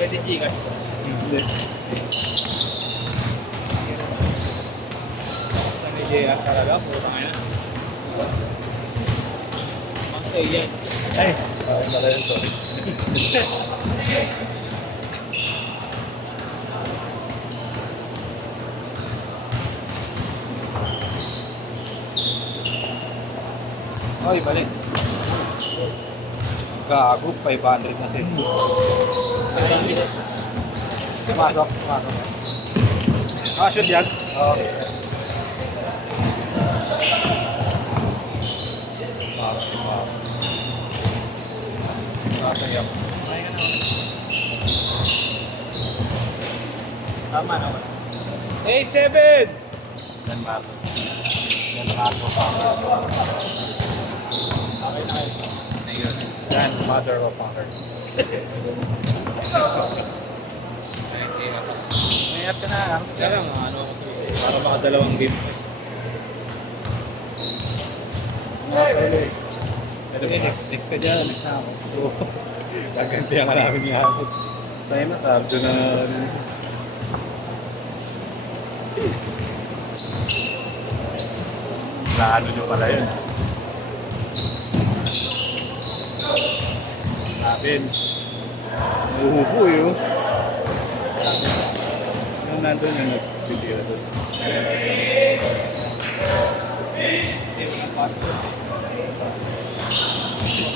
Pwede Gcash. Hindi. Sa Nigeria talaga, puro nga yan. Mangkay yan. Ay, pala yun, sorry. Oy, balik. Gago, 500 na set. Pumasok. Ah, shoot yan. Okay. Masayap. Tama naman. 8-7! Yan Marco. Yan Marco. Okay na kayo. Ayun. Yan, mother of father. Mayat ka na. Kaya lang, ano ako para makadalawang game. Next ka dyan, next na ako. Gagantihan ka namin yung hapon. Tayo na, tardo na. Naano nyo pala yun. Natin. Uhupo yun. Yung nandun yung nagtitira doon.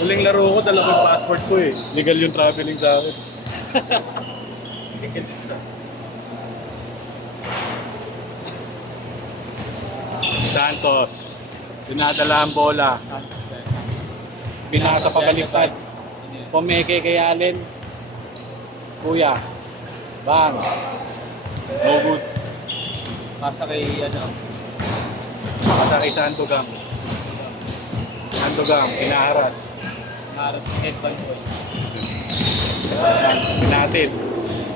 Huling laro ko, dala ko yung passport ko eh. Legal yung traveling sa akin. Santos. Dinadala ang bola. Pinasa pabaliktad. Pumeke kay Allen. Kuya. Bang. No good. Pasa kay ano. Pasa kay Santogam. Santogam, pinaharas. Maras ng headband ko. Pinatid.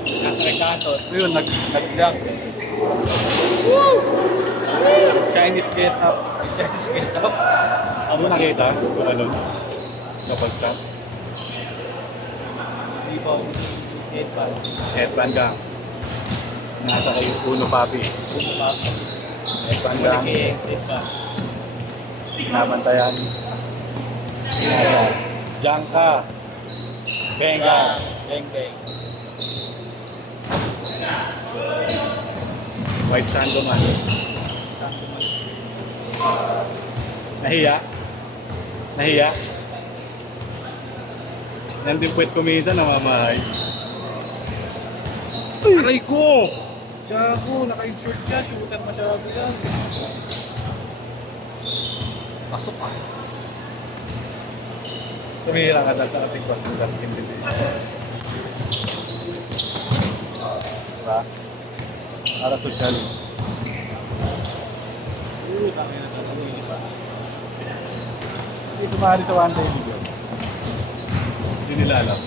Nasa kay Santos. Ayun, nag-jump. Chinese get up. Chinese get up. Ano nakita? Ano? Kapagsak. Rebound. Headband. Headband ka. Nasa kayo, Uno Papi. Headband ka. Malaki. Headband. Nabantayan. Nasa. Jangka. Benga. Beng beng. White Sando man. Nahiya? Nahiya? Nandun puwet ko minsan, namamahay. Aray ko! Gago, naka-insert siya. Shooter masyado yan. Pasok ka. Tumira ka dahil sa ating kwastong dating din. Diba? Para social. Kami na sa pamilya pa. Hindi sumali sa one day video. Hindi nila alam.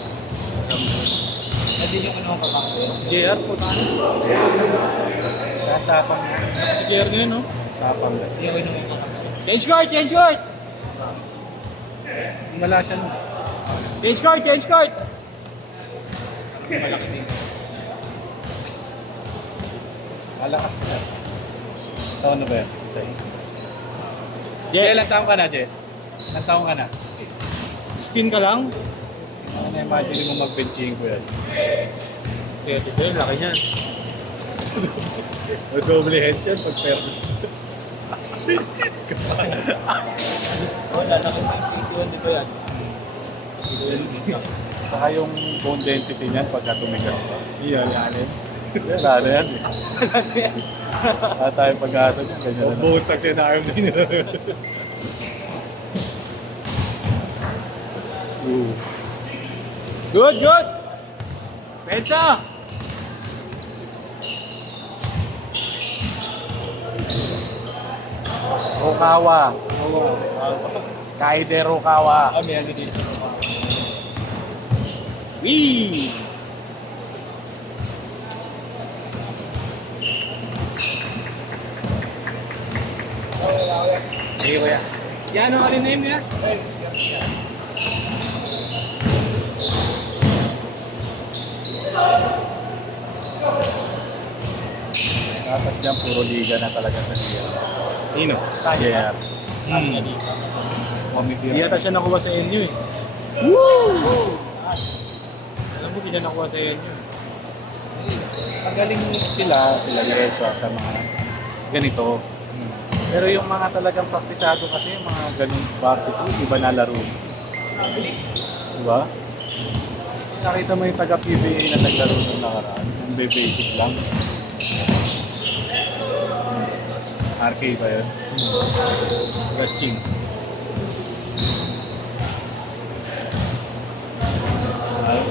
Hindi niyo ano kakakit. Si JR po tayo. Kaya tapang. Si JR ngayon, no? Tapang. Hindi ako yung kakakit. Change card! Change card! Wala siya nun. Change card! Change card! Malaki din. Malakas na. Taon na ba yan? Jay, ilang taong ka na, Jay? Ilang taong ka na? 16 ka lang? Ano na-imagine mo mag-benching ko yan? Kaya Jay, laki niyan. Mag-double head yan pag pero. Oo, lalaki pa yung 21 dito yan. Saka yung bone density niyan pagka tumigas pa. Iya, lalim. Lalo yan eh. Wala tayong pag-asa niyan. Ganyan na lang. Butag siya na arm din. Good, good! Pensa! Rokawa. Kaide Rokawa. May ano dito. Wee! Sige, kuya. Yan, ano rin name niya? Dapat dyan, puro liga na talaga sa liga. Nino? Yeah. Sabi niya dito. Hindi yata siya nakuha sa inyo eh. Alam mo, hindi niya nakuha sa inyo. Magaling sila Yesa sa mga ganito. Pero yung mga talagang praktisado kasi, yung mga ganung varsity, iba na laro. Diba? Nakita mo yung taga-PBA na naglaro ng nakaraan, yung basic lang. RK ba yun? Gaching.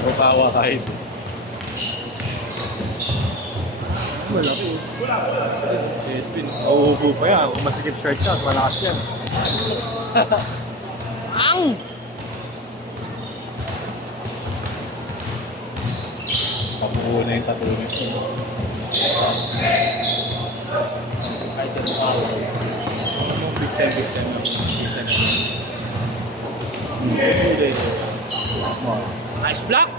Rukawa kahit. Malaki. Edwin. Mauubo pa yan. Kung masikip shirt ka, malakas yan. Ang! Pabuo na yung patuloy. Kahit yung mukha. Yung big time na. Nice block!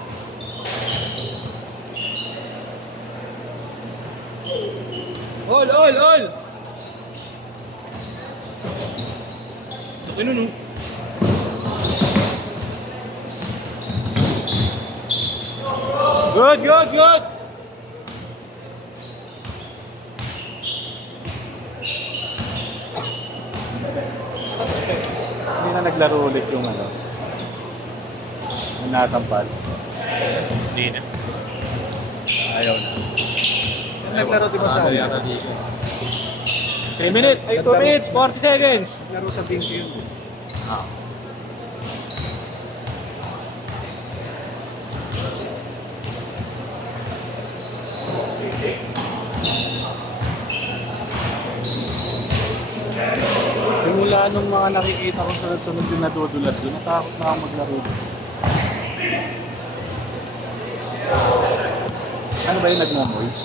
All! Ano no? Good! Hindi na naglaro ulit yung ano. Yung nasampal. Hindi na. Ayaw na. Naglaro di ba sa Ano yata dito? 3 minutes, 2 minutes, 40 seconds. Laro sa bingo yun. Ah. Simula nung mga nakikita ko sunod-sunod yung nadudulas doon, natakot na ako maglaro doon. Ano ba yung nagmo-moist?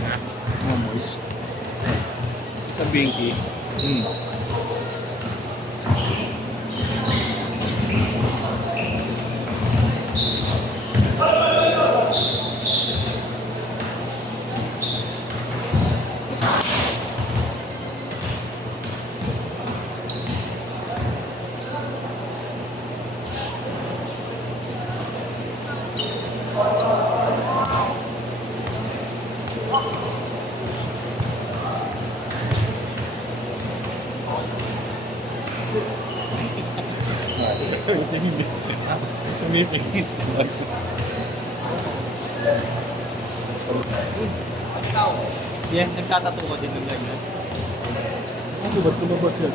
Nagmo-moist? Sa binky. Tumipingin. Yan, nagtatato ko din ng ganyan. Ano ba? Tumabas yun.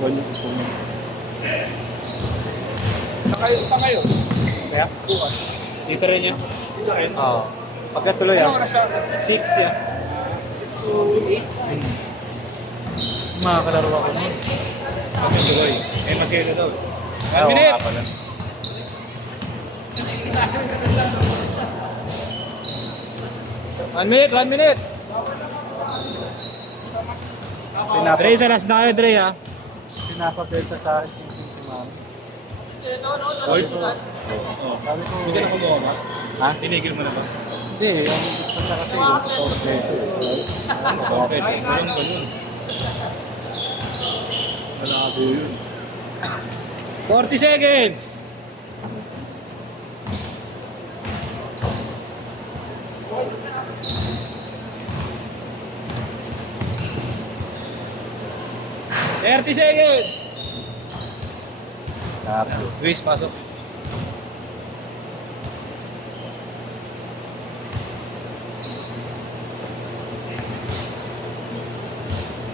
Wala ko. Saan kayo? Kaya? Bukas. Dito rin yan? Dito kayo? Oo. Pagkatuloy Ano ah. oras siya? 6 yan. Makakalaro ako nun. Kami tuloy. Eh, masaya na daw. 1 Oo, minute! nga pala. One minute! Dre, sa last na kayo, Dre, ha? Pinapabelta sa akin si Mami. Sabi ko, Hindi ka na kumuha ba? ha? Tinigil mo na ba? Hindi, yung gusto niya kasi yung power pressure. Okay, ganun. Malabo yun. 40 seconds! Thirty seconds! Cardio. Luis, pasok.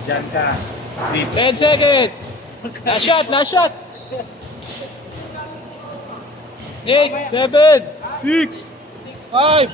Diyan ka. 10 seconds! Last shot, last shot! 8, 7, 6, 5,